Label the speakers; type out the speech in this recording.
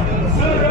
Speaker 1: Sir